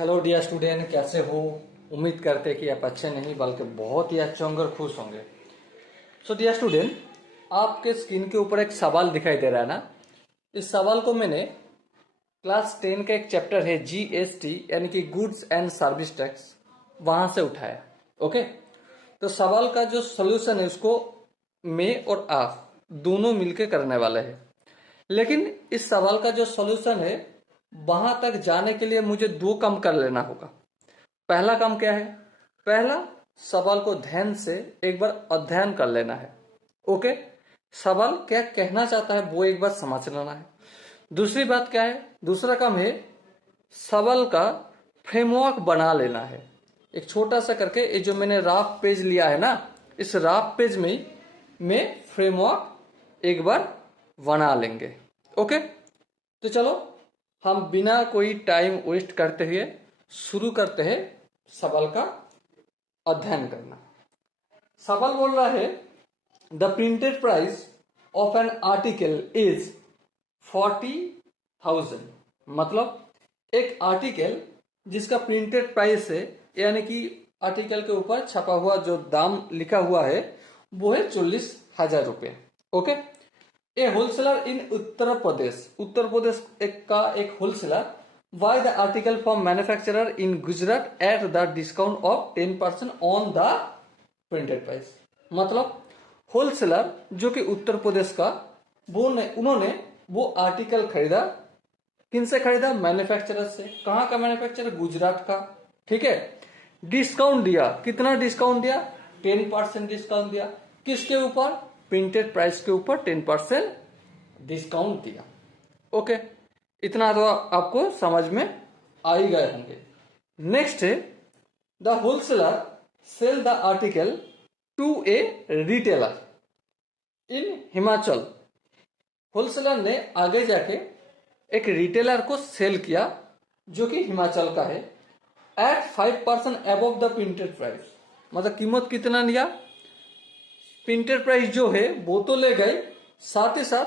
Hello dear student, कैसे हो? उम्मीद करते कि आप अच्छे नहीं बल्कि बहुत ही अच्छे होंगे और खुश होंगे। सो डियर स्टूडेंट, आपके स्क्रीन के ऊपर एक सवाल दिखाई दे रहा है ना। इस सवाल को मैंने क्लास 10 का एक चैप्टर है जीएसटी यानी कि गुड्स एंड सर्विस टैक्स, वहां से उठाया। ओके, तो सवाल का जो सोल्यूशन है उसको मैं और आप दोनों मिलकर करने वाले हैं। लेकिन इस सवाल का जो सॉल्यूशन है वहां तक जाने के लिए मुझे दो काम कर लेना होगा। पहला काम क्या है? पहला, सवाल को ध्यान से एक बार अध्ययन कर लेना है। ओके, सवाल क्या कहना चाहता है वो एक बार समझ लेना है। दूसरी बात क्या है? दूसरा काम है सवाल का फ्रेमवर्क बना लेना है। एक छोटा सा करके ये जो मैंने राफ पेज लिया है ना, इस राफ पेज में मैं फ्रेमवर्क एक बार बना लेंगे। ओके, तो चलो हम बिना कोई टाइम वेस्ट करते हुए शुरू करते हैं सवाल का अध्ययन करना। सवाल बोल रहा है the printed price of an article is 40,000। मतलब एक आर्टिकल जिसका प्रिंटेड प्राइस है यानी कि आर्टिकल के ऊपर छपा हुआ जो दाम लिखा हुआ है वो है 40,000 रुपये। ओके, ए होलसेलर इन उत्तर प्रदेश एक wholesaler by the article from manufacturer in Gujarat at the discount of 10% on the printed price. मतलब होलसेलर जो कि उत्तर प्रदेश का उन्होंने वो आर्टिकल खरीदा। किन से खरीदा? मैन्युफैक्चरर से। कहाँ का मैन्युफैक्चरर? गुजरात का। ठीक है, डिस्काउंट दिया। कितना डिस्काउंट दिया? 10% डिस्काउंट दिया। किसके ऊपर? प्रिंटेड प्राइस के ऊपर 10% डिस्काउंट दिया। ओके, इतना तो आपको समझ में आ ही गए होंगे। नेक्स्ट है the wholesaler sell the article to a retailer in Himachal. Wholesaler ने आगे जाके एक रिटेलर को सेल किया जो कि हिमाचल का है at 5% above the printed price. मतलब कीमत कितना लिया? प्रिंटेड प्राइस जो है वो तो ले गए, साथ ही साथ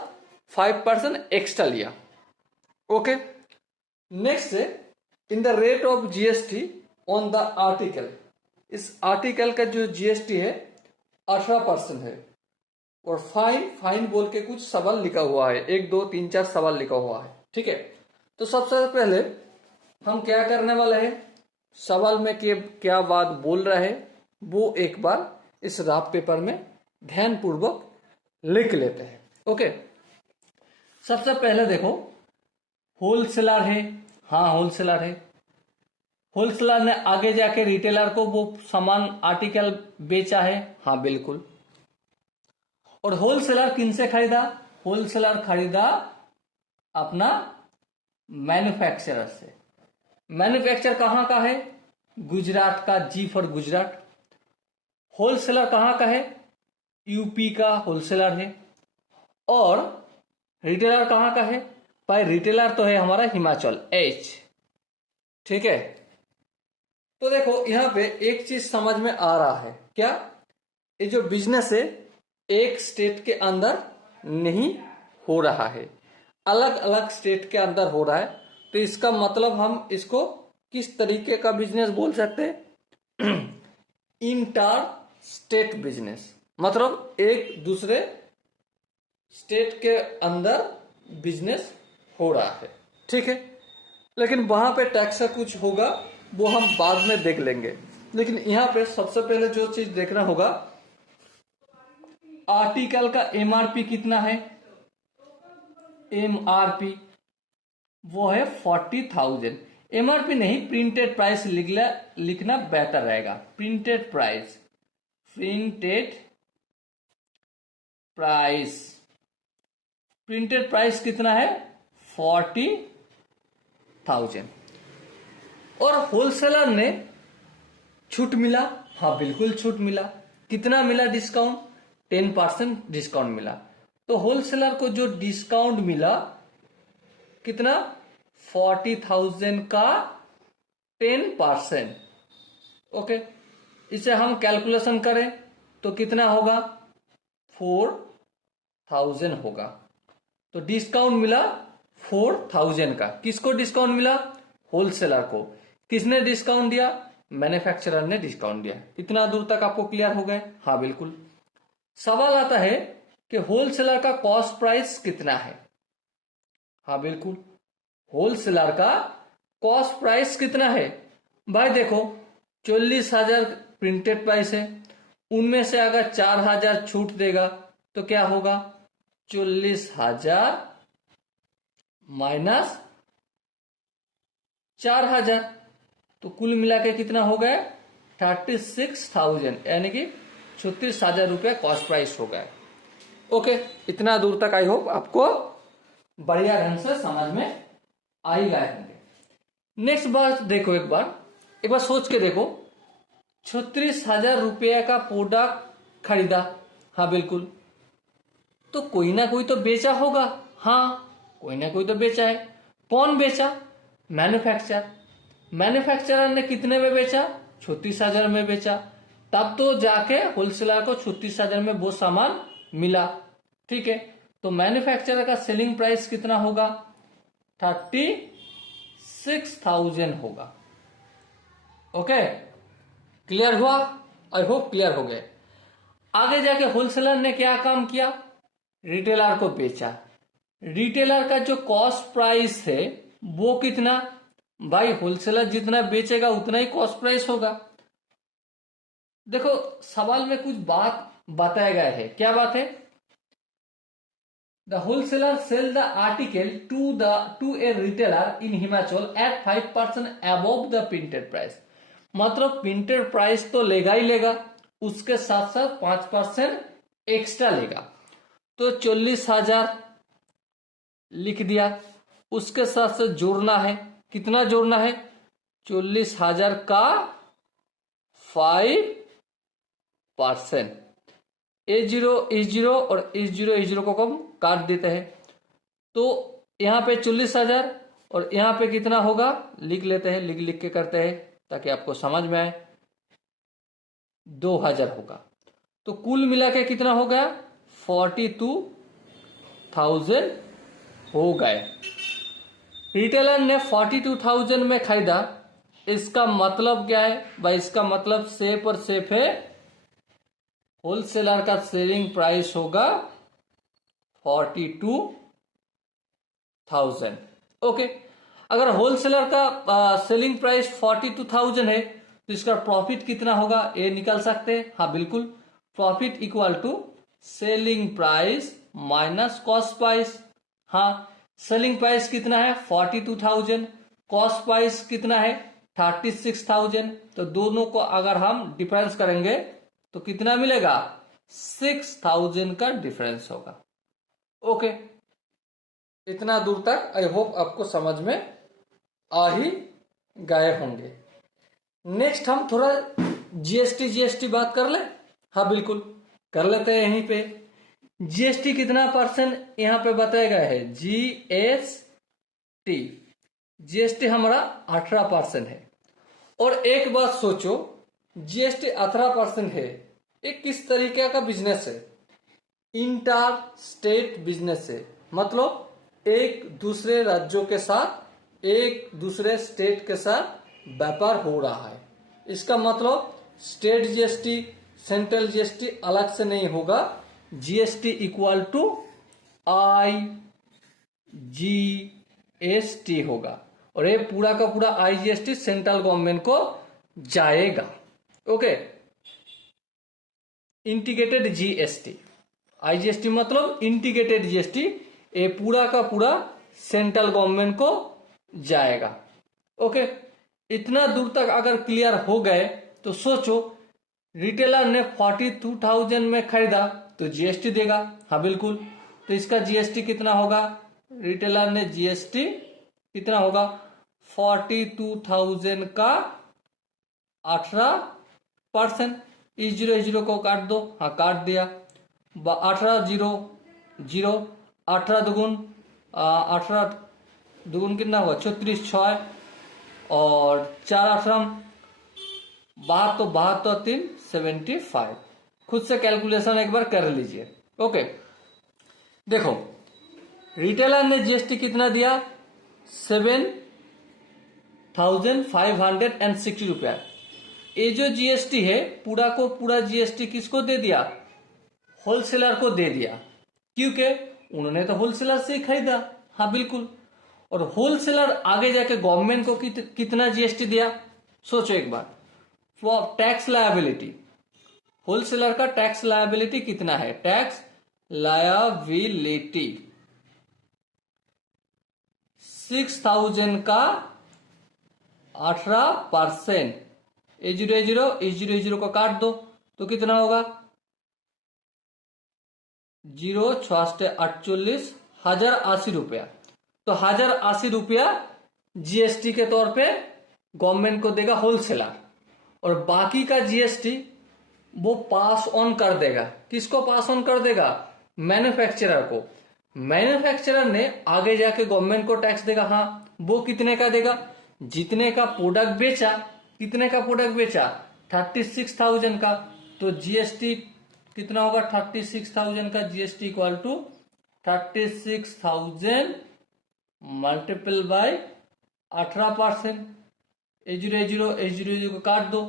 5% एक्स्ट्रा लिया। ओके, नेक्स्ट है in the rate of GST on the article. इस आर्टिकल का जो जीएसटी है 18% है। और फाइन बोल के कुछ सवाल लिखा हुआ है, 1 2 3 4 सवाल लिखा हुआ है। ठीक है, तो सबसे पहले हम क्या करने वाले हैं, सवाल में क्या बात बोल रहा है वो एक बार इस राफ पेपर में ध्यान पूर्वक लिख लेते हैं। ओके, सबसे पहले देखो, होलसेलर है। हाँ, होलसेलर है। होलसेलर ने आगे जाके रिटेलर को वो सामान आर्टिकल बेचा है। हाँ, बिल्कुल। और होलसेलर किन से खरीदा? होलसेलर खरीदा अपना मैन्युफैक्चरर से। मैन्युफैक्चर कहां का है? गुजरात का। जी फॉर गुजरात। होलसेलर कहां का है? यूपी का होलसेलर है। और रिटेलर कहां का है? भाई रिटेलर तो है हमारा हिमाचल, एच। ठीक है, तो देखो यहां पे एक चीज समझ में आ रहा है। क्या? ये जो बिजनेस है एक स्टेट के अंदर नहीं हो रहा है, अलग अलग स्टेट के अंदर हो रहा है। तो इसका मतलब हम इसको किस तरीके का बिजनेस बोल सकते हैं? Inter state business. मतलब एक दूसरे स्टेट के अंदर बिजनेस हो रहा है। ठीक है, लेकिन वहां पे टैक्स का कुछ होगा वो हम बाद में देख लेंगे। लेकिन यहां पे सबसे पहले जो चीज देखना होगा, आर्टिकल का एमआरपी कितना है? एमआरपी वो है 40,000। एमआरपी नहीं, प्रिंटेड प्राइस लिखना बेटर रहेगा। Printed price, printed price, printed price कितना है? 40,000। और होलसेलर ने छूट मिला। हाँ, बिल्कुल छूट मिला। कितना मिला डिस्काउंट? 10% डिस्काउंट मिला। तो होलसेलर को जो डिस्काउंट मिला कितना? 40,000 का 10%। ओके, इसे हम कैलकुलेशन करें तो कितना होगा? 4,000 होगा। तो डिस्काउंट मिला 4,000 का। किसको डिस्काउंट मिला? होलसेलर को। किसने डिस्काउंट दिया? मैन्युफैक्चरर ने डिस्काउंट दिया। इतना दूर तक आपको क्लियर हो गए? हाँ बिल्कुल। सवाल आता है कि होलसेलर का कॉस्ट प्राइस कितना है? हाँ बिल्कुल, होलसेलर का कॉस्ट प्राइस कितना है? भाई देखो 40,000 प्रिंटेड प्राइस है, उनमें से अगर 4,000 छूट देगा तो क्या होगा? 40,000 माइनस 4,000, तो कुल मिला के कितना हो गया? 36,000, यानी कि 36,000 रुपया कॉस्ट प्राइस हो गया। ओके, इतना दूर तक आई होप आपको बढ़िया ढंग से समझ में आई गए होंगे। नेक्स्ट बार देखो, एक बार सोच के देखो, 36,000 रुपया का प्रोडक्ट खरीदा, हाँ बिल्कुल, तो कोई ना कोई तो बेचा होगा। हाँ, कोई ना कोई तो बेचा है। कौन बेचा? मैन्युफैक्चरर ने कितने में बेचा? 36,000 में बेचा, तब तो जाके होलसेलर को 36,000 में वो सामान मिला। ठीक है, तो मैन्युफैक्चरर का सेलिंग प्राइस कितना होगा? 36,000 होगा। ओके, क्लियर हुआ? आई होप क्लियर हो गए। आगे जाके होलसेलर ने क्या काम किया? रिटेलर को बेचा। रिटेलर का जो कॉस्ट प्राइस है वो कितना? भाई होलसेलर जितना बेचेगा उतना ही कॉस्ट प्राइस होगा। देखो सवाल में कुछ बात बताया गया है, क्या बात है? The wholesaler sell the article to a retailer in Himachal at 5% above the printed price। मतलब प्रिंटेड प्राइस तो लेगा ही लेगा, उसके साथ साथ 5% एक्स्ट्रा लेगा। तो 40,000 लिख दिया, उसके साथ साथ जोड़ना है, कितना जोड़ना है? 40,000 का 5%। A0 और A0 को कम काट देते हैं, तो यहाँ पे 40,000 और यहाँ पे कितना होगा लिख लेते हैं, लिख के करते हैं ताकि आपको समझ में आए। 2,000 होगा, तो कुल मिला के कितना हो गया? 42,000 हो गए। रिटेलर ने 42,000 में खरीदा, इसका मतलब क्या है भाई? इसका मतलब सेफ और सेफ है, होलसेलर का सेलिंग प्राइस होगा 42,000। ओके, अगर होलसेलर का सेलिंग प्राइस 42,000 है तो इसका प्रॉफिट कितना होगा ये निकाल सकते हैं। हाँ बिल्कुल, profit equal to selling price minus cost price. हाँ, सेलिंग प्राइस कितना है? 42,000, कॉस्ट प्राइस कितना है? 36,000। तो दोनों को अगर हम डिफरेंस करेंगे तो कितना मिलेगा? 6,000 का डिफरेंस होगा। ओके, इतना दूर तक आई होप आपको समझ में आ ही गए होंगे। नेक्स्ट हम थोड़ा जीएसटी बात कर ले। हाँ बिल्कुल, कर लेते हैं। यहीं पे जीएसटी कितना परसेंट यहाँ पे बताया गया है? जीएसटी हमारा 18% है। और एक बात सोचो, जीएसटी 18% है, एक किस तरीके का बिजनेस है? इंटर स्टेट बिजनेस है, मतलब एक दूसरे राज्यों के साथ, एक दूसरे स्टेट के साथ व्यापार हो रहा है। इसका मतलब स्टेट जीएसटी सेंट्रल जीएसटी अलग से नहीं होगा, जीएसटी इक्वल टू आईजीएसटी होगा, और ये पूरा का पूरा आईजीएसटी सेंट्रल गवर्नमेंट को जाएगा। ओके, इंटीग्रेटेड जीएसटी, आईजीएसटी मतलब इंटीग्रेटेड जीएसटी, ये पूरा का पूरा सेंट्रल गवर्नमेंट को जाएगा। ओके, इतना दूर तक अगर क्लियर हो गए तो सोचो, रिटेलर ने 42,000 में खरीदा तो जीएसटी देगा। हाँ बिल्कुल, तो इसका जीएसटी कितना होगा? रिटेलर ने जीएसटी कितना होगा? 42,000 का 18%। इस 0 को काट दो। हाँ काट दिया। 18 दुगुन कितना हुआ? 36, 6 और 4 18 72, 3 75। खुद से कैलकुलेशन एक बार कर लीजिए। ओके, देखो रिटेलर ने जीएसटी कितना दिया? 7 16,560 रुपया। ये जो जीएसटी है पूरा को पूरा जीएसटी किसको दे दिया? होलसेलर को दे दिया, क्योंकि उन्होंने तो होलसेलर से ही खरीदा। हाँ बिल्कुल। और होलसेलर आगे जाके गवर्नमेंट को कितना जीएसटी दिया? सोचो एक बार। फॉर टैक्स लायबिलिटी, होलसेलर का टैक्स लायबिलिटी कितना है? टैक्स लायबिलिटी 6,000 का 18%। ए जीरो को काट दो तो कितना होगा? 0,648 रुपया। तो 1,080 रुपया जीएसटी के तौर पे गवर्नमेंट को देगा होलसेलर, और बाकी का जीएसटी वो पास ऑन कर देगा। किसको पास ऑन कर देगा? मैन्युफैक्चरर को। मैन्युफैक्चरर ने आगे जाके गवर्नमेंट को टैक्स देगा। हाँ, वो कितने का देगा? जितने का प्रोडक्ट बेचा। कितने का प्रोडक्ट बेचा? 36,000 का। तो जीएसटी कितना होगा? 36,000 का GST equal to 36,000 multiple by 18%। A zero को काट दो।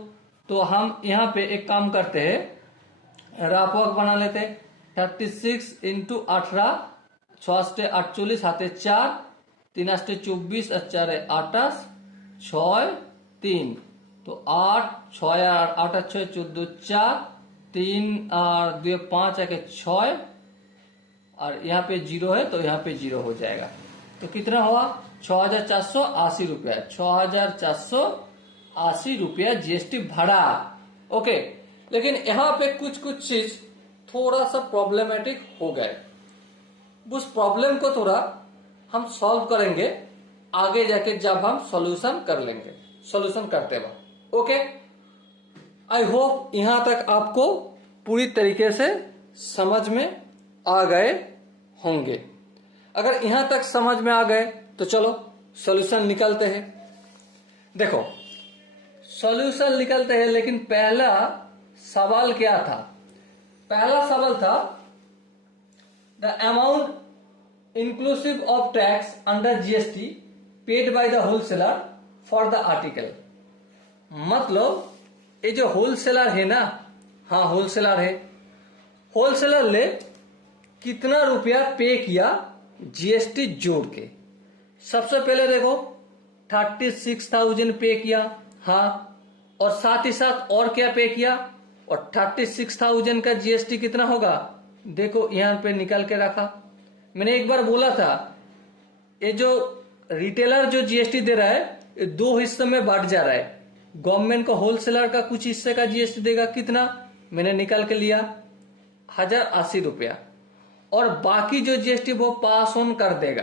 तो हम यहाँ पे एक काम करते हैं, रफ वर्क बना लेते हैं। 36 इंटू 18, 6 हाथे 4, 3 24, 4 28, 6 3, तो 8 6 8 6 14 4, 3 2 5 6, और यहाँ पे जीरो है तो यहाँ पे जीरो हो जाएगा। तो कितना हुआ? 6,480 रुपया। 6,480 रुपया जीएसटी भरा। ओके, लेकिन यहाँ पे कुछ चीज थोड़ा सा प्रॉब्लमेटिक हो गए। उस प्रॉब्लम को थोड़ा हम सॉल्व करेंगे आगे जाके, जब हम सॉल्यूशन कर लेंगे, सॉल्यूशन करते वक्त। ओके, आई होप यहां तक आपको पूरी तरीके से समझ में आ गए होंगे। अगर यहां तक समझ में आ गए तो चलो सॉल्यूशन निकलते हैं। देखो, सॉल्यूशन निकलते हैं, लेकिन पहला सवाल क्या था? पहला सवाल था the amount inclusive of tax under GST paid by the wholesaler for the article. मतलब ये जो होलसेलर है ना, हाँ होलसेलर है, होलसेलर ने कितना रुपया पे किया जीएसटी जोड़ के? सबसे पहले देखो 36,000 पे किया। हाँ, और साथ ही साथ और क्या पे किया? और 36,000 का जीएसटी कितना होगा? देखो यहां पे निकाल के रखा। मैंने एक बार बोला था, ये जो रिटेलर जो जीएसटी दे रहा है ये दो हिस्से में बांट जा रहा है। गवर्नमेंट को होलसेलर का कुछ हिस्से का जीएसटी देगा। कितना? मैंने निकाल के लिया 1,080 रुपया, और बाकी जो जीएसटी वो पास ऑन कर देगा।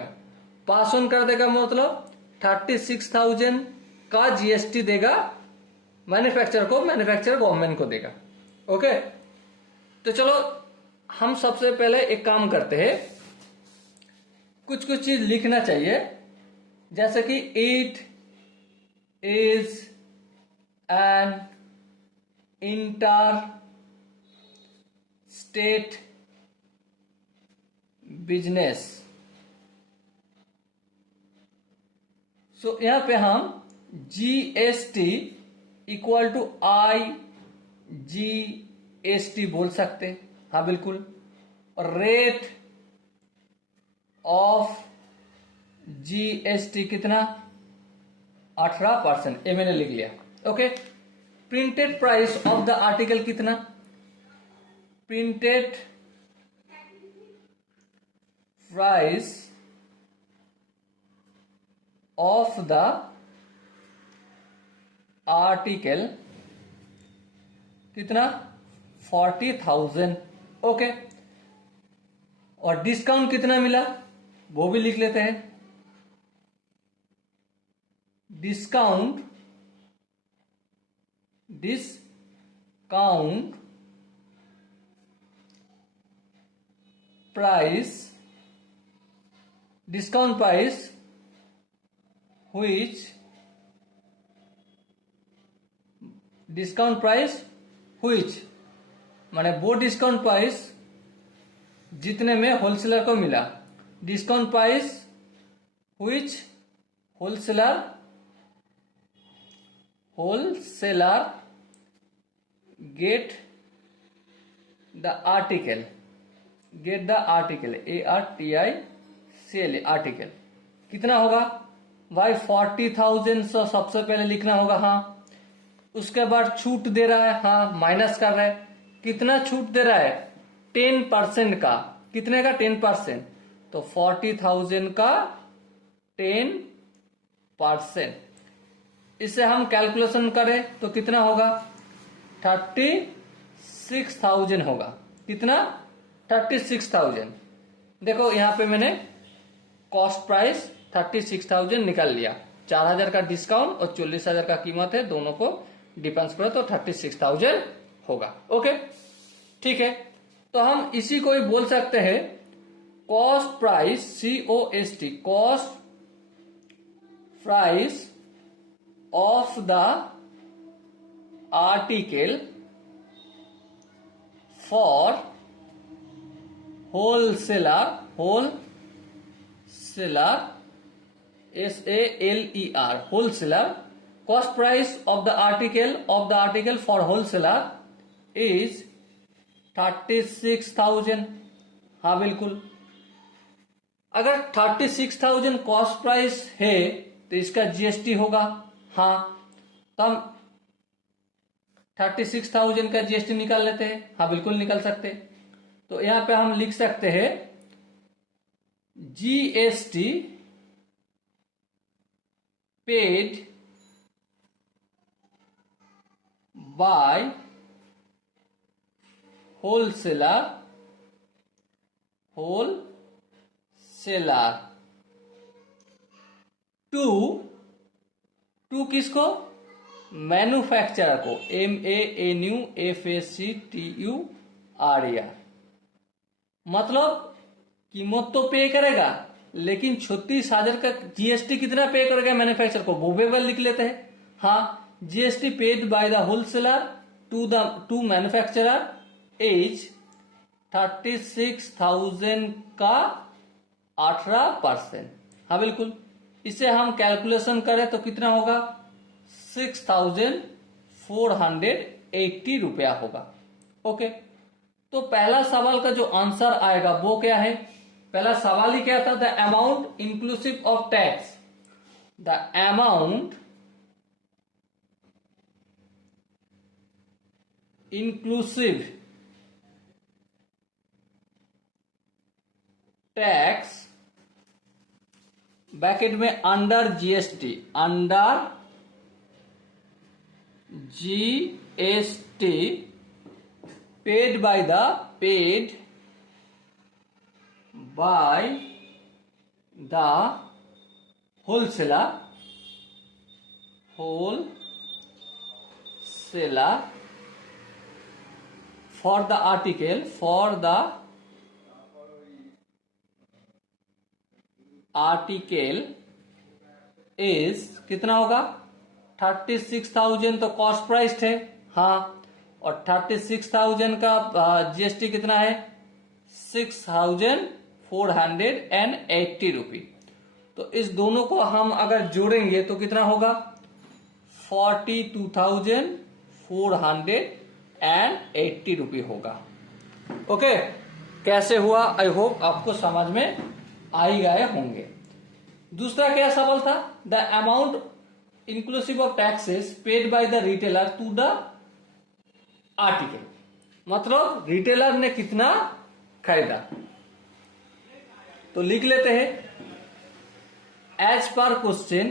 पास ऑन कर देगा मतलब 36,000 का जीएसटी देगा मैन्युफैक्चरर को, मैन्युफैक्चरर गवर्नमेंट को देगा। ओके, तो चलो हम सबसे पहले एक काम करते हैं, कुछ चीज लिखना चाहिए, जैसे कि it is an inter state business. So यहां पे हम जीएसटी इक्वल टू IGST बोल सकते। हाँ बिल्कुल। और रेट ऑफ जीएसटी कितना? 18%। ये मैंने लिख लिया। Okay, printed price of the article कितना? Printed price of the article कितना? 40,000। ओके, और डिस्काउंट कितना मिला वो भी लिख लेते हैं। डिस्काउंट प्राइस व्हिच माने वो डिस्काउंट प्राइस जितने में होलसेलर को मिला। Discount price which wholesaler wholesaler get the article, ARTICLE article कितना होगा भाई 40,000। सबसे पहले लिखना होगा, हाँ। उसके बाद छूट दे रहा है, हाँ, माइनस कर रहा है। कितना छूट दे रहा है? 10% का। कितने का? 10%। तो 40,000 का 10%। इसे हम कैलकुलेशन करें तो कितना होगा? 36,000 होगा। कितना? 36,000। देखो यहां पे मैंने कॉस्ट प्राइस 36,000 निकाल लिया। 4,000 का डिस्काउंट और 40,000 का कीमत है, दोनों को डिफरेंस करो तो 36,000 होगा। ओके, ठीक है। तो हम इसी को ही बोल सकते हैं cost price, COST, cost price of the article for wholesaler, SALER, wholesaler. Cost price of the article for wholesaler is 36,000। हाँ बिल्कुल, अगर 36,000 कॉस्ट प्राइस है तो इसका GST होगा। हाँ, तो हम 36,000 का GST निकाल लेते हैं। हाँ बिल्कुल निकाल सकते हैं। तो यहां पे हम लिख सकते हैं GST paid by wholesaler to किसको? मैन्युफैक्चरर को, MANUFACTURER। मतलब कीमत तो पे करेगा, लेकिन 36,000 का GST कितना पे करेगा मैन्युफैक्चरर को? वो भी लिख लेते हैं। हाँ, GST paid by the wholesaler to manufacturer is 36,000 का 18%। हाँ बिल्कुल, इसे हम कैलकुलेशन करें तो कितना होगा? 6,480 रुपया होगा। ओके, तो पहला सवाल का जो आंसर आएगा वो क्या है? पहला सवाल ही क्या था? The amount inclusive of tax, the amount inclusive tax bracket में under GST, under GST paid by the wholesaler for the article is कितना होगा? 36,000 तो कॉस्ट प्राइस है, हाँ, और 36,000 का GST कितना है? 6,480 रुपी। तो इस दोनों को हम अगर जोड़ेंगे तो कितना होगा? 42,480 रुपी होगा। ओके, कैसे हुआ? आई होप आपको समझ में आ ही गए होंगे। दूसरा क्या सवाल था? The amount inclusive of taxes paid by the retailer to the article, मतलब रिटेलर ने कितना खरीदा। तो लिख लेते हैं as per question,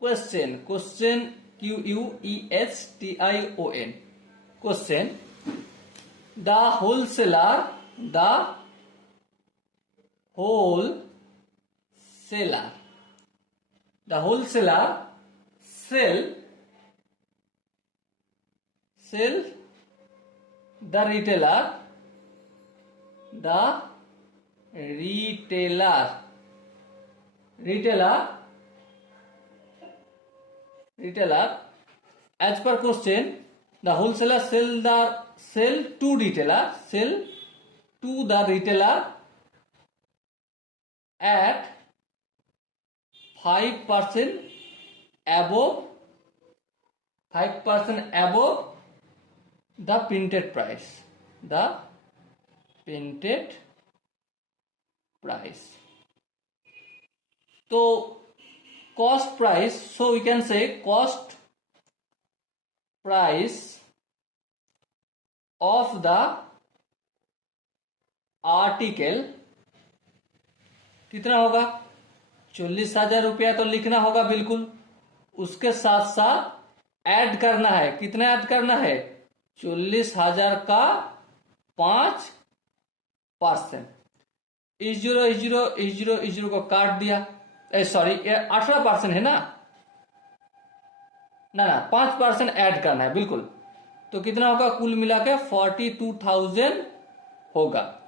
question QUESTION, question, the wholesaler sell the retailer as per question, the wholesaler sell to the retailer at 5% above 5% above the printed price, the printed price. So cost price, so we can say cost price of the article कितना होगा? 40,000 रुपया तो लिखना होगा बिल्कुल। उसके साथ साथ ऐड करना है, कितना ऐड करना है? 40,000 का 5%। इस जीरो को काट दिया, सॉरी 18% है ना, 5% ऐड करना है बिल्कुल। तो कितना होगा? कुल मिला के 42,000 होगा।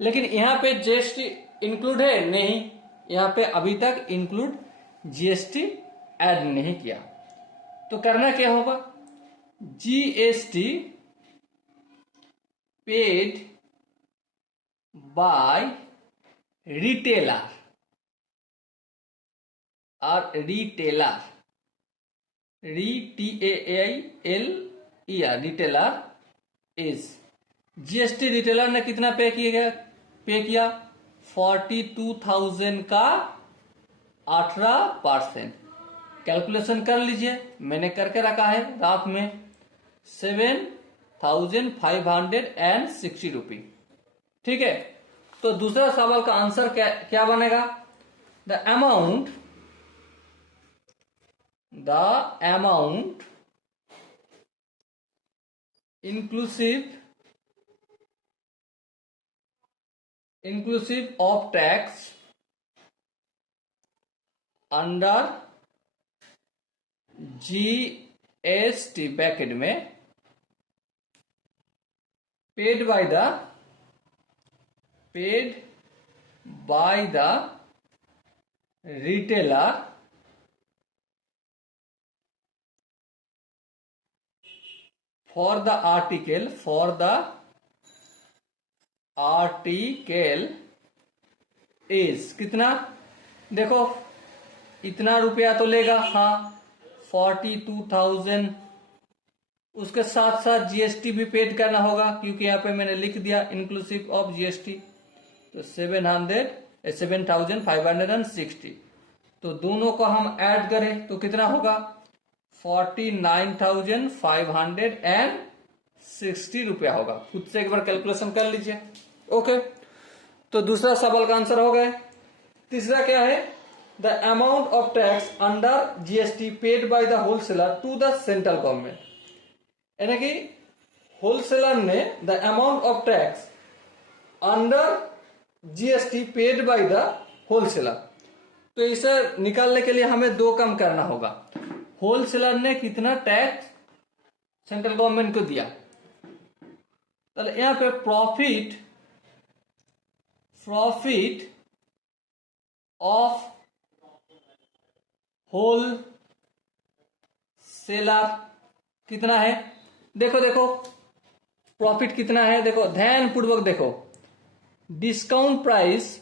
लेकिन यहां पे जीएसटी इंक्लूड है? नहीं, यहां पे अभी तक इंक्लूड जीएसटी ऐड नहीं किया। तो करना क्या होगा? जीएसटी पेड बाय रिटेलर और retailer retailer is, GST retailer ने कितना पे किया? 42,000 का 18%। कैलकुलेशन कर लीजिए, मैंने करके रखा है रात में, 7,560 रुपये। ठीक है, तो दूसरा सवाल का आंसर क्या बनेगा? The amount inclusive of tax under GST bracket में paid by the retailer for the article is कितना? देखो इतना रुपया तो लेगा, हाँ 42,000। उसके साथ साथ जीएसटी भी पेड करना होगा, क्योंकि यहाँ पे मैंने लिख दिया इंक्लूसिव ऑफ जीएसटी। तो 7,560। तो दोनों को हम ऐड करें तो कितना होगा? 49,560 रुपया होगा। खुद से एक बार कैलकुलेशन कर लीजिए। ओके, तो दूसरा सवाल का आंसर हो गया। तीसरा क्या है? The amount of tax under GST paid by the wholesaler to the central government, यानी कि होलसेलर ने the amount of tax under GST paid by the wholesaler. तो इसे निकालने के लिए हमें दो काम करना होगा। होलसेलर ने कितना टैक्स सेंट्रल गवर्नमेंट को दिया, तो यहां पे प्रॉफिट ऑफ होलसेलर कितना है? देखो प्रॉफिट कितना है, देखो ध्यान पूर्वक देखो। डिस्काउंट प्राइस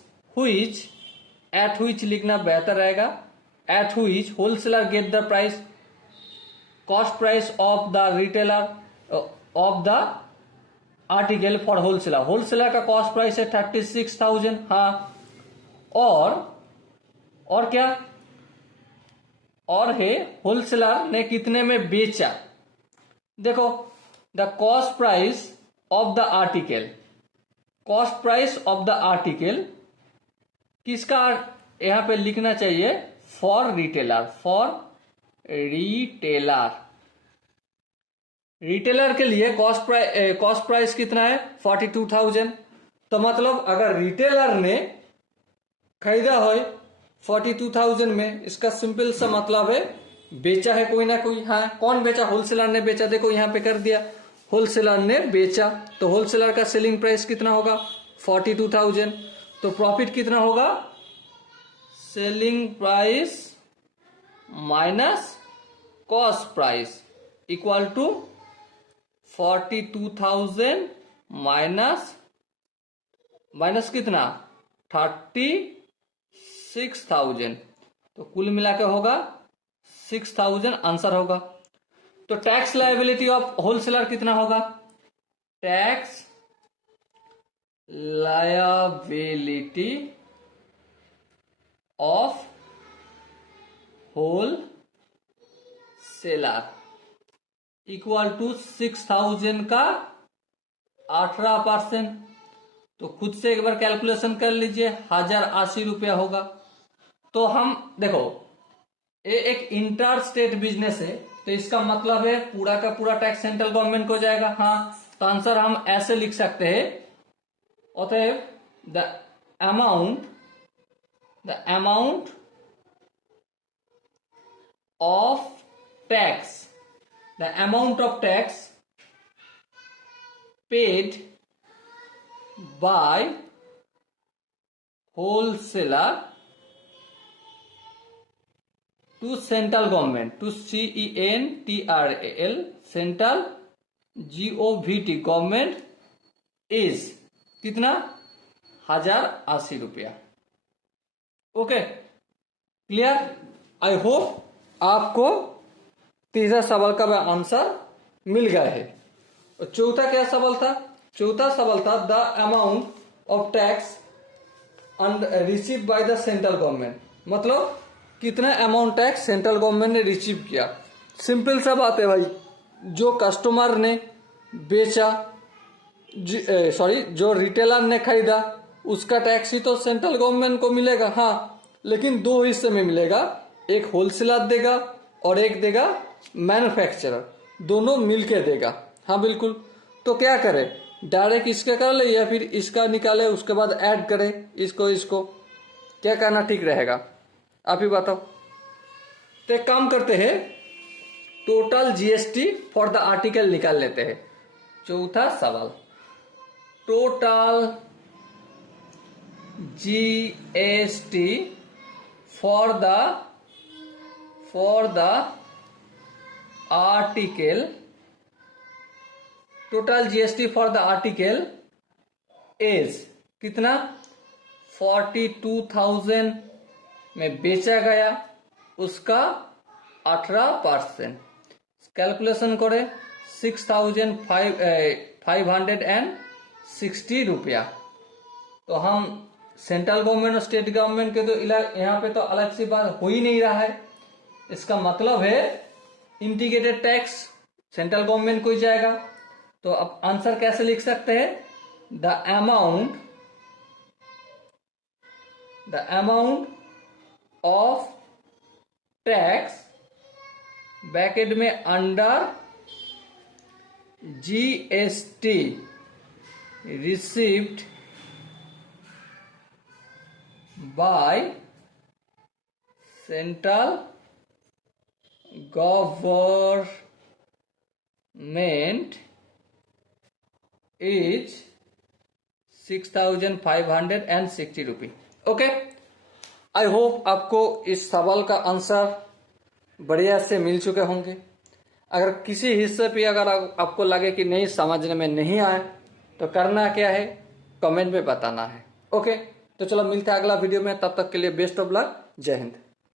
एट व्हिच लिखना बेहतर रहेगा। At which wholesaler get the price, cost price of the retailer of the article for wholesaler. Wholesaler का कॉस्ट प्राइस है 36,000, हाँ। और क्या? और है होलसेलर ने कितने में बेचा। देखो the cost price of the article किसका यहां पे लिखना चाहिए? फॉर रिटेलर के लिए कॉस्ट प्राइस कितना है? 42,000। तो मतलब अगर रिटेलर ने खरीदा हो 42,000 में, इसका सिंपल सा मतलब है बेचा है कोई ना कोई। हाँ, कौन बेचा? होलसेलर ने बेचा। देखो यहां पे कर दिया, होलसेलर ने बेचा। तो होलसेलर का सेलिंग प्राइस कितना होगा? 42,000। तो प्रॉफिट कितना होगा? Selling price minus cost price equal to 42,000 minus कितना? 36,000। तो तो कुल मिला के होगा 6000 आंसर होगा। तो टैक्स लायबिलिटी ऑफ होलसेलर कितना होगा? Tax liability of wholesaler equal to 6000 का 18%। तो खुद से एक बार कैलकुलेशन कर लीजिए, 1080 रुपया होगा। तो हम देखो, ये एक इंटर स्टेट बिजनेस है, तो इसका मतलब है पूरा का पूरा टैक्स सेंट्रल गवर्नमेंट को जाएगा। हाँ, तो आंसर हम ऐसे लिख सकते हैं, अतएव the amount of tax paid by wholesaler to central government, to CENTRAL, central GOVT government is कितना? 1080 रुपया। Okay, clear? आई होप आपको तीसरा सवाल का आंसर मिल गया है। और चौथा क्या सवाल था? चौथा सवाल था the amount of tax receive by the central government, मतलब कितना अमाउंट टैक्स सेंट्रल गवर्नमेंट ने रिसीव किया। सिंपल सा बात है भाई, जो कस्टमर ने बेचा, जो रिटेलर ने खरीदा, उसका टैक्स ही तो सेंट्रल गवर्नमेंट को मिलेगा। हाँ, लेकिन दो हिस्से में मिलेगा, एक होलसेलर देगा और एक देगा मैन्युफैक्चरर, दोनों मिलके देगा। हाँ बिल्कुल। तो क्या करे, डायरेक्ट इसका कर ले या फिर इसका निकाले, उसके बाद ऐड करे इसको क्या करना ठीक रहेगा, आप ही बताओ। तो एक काम करते हैं, total GST for the article निकाल लेते हैं। चौथा सवाल, total GST for the article, total GST for the article is कितना? 42,000 में बेचा गया, उसका 18%। कैलकुलेशन करें, 6,560 रुपया। तो हम सेंट्रल गवर्नमेंट और स्टेट गवर्नमेंट के तो यहाँ पे तो अलग सी बात हो ही नहीं रहा है। इसका मतलब है इंटीग्रेटेड टैक्स सेंट्रल गवर्नमेंट को ही जाएगा। तो अब आंसर कैसे लिख सकते हैं? The amount of tax bracket में under GST received by central government is 6,560 rupee. Okay, I hope आपको इस सवाल का आंसर बढ़िया से मिल चुके होंगे। अगर किसी हिस्से पे अगर आपको लगे कि नहीं समझने में नहीं आए, तो करना क्या है, कमेंट में बताना है। ओके, तो चलो मिलते हैं अगला वीडियो में, तब तक के लिए बेस्ट ऑफ लक, जय हिंद।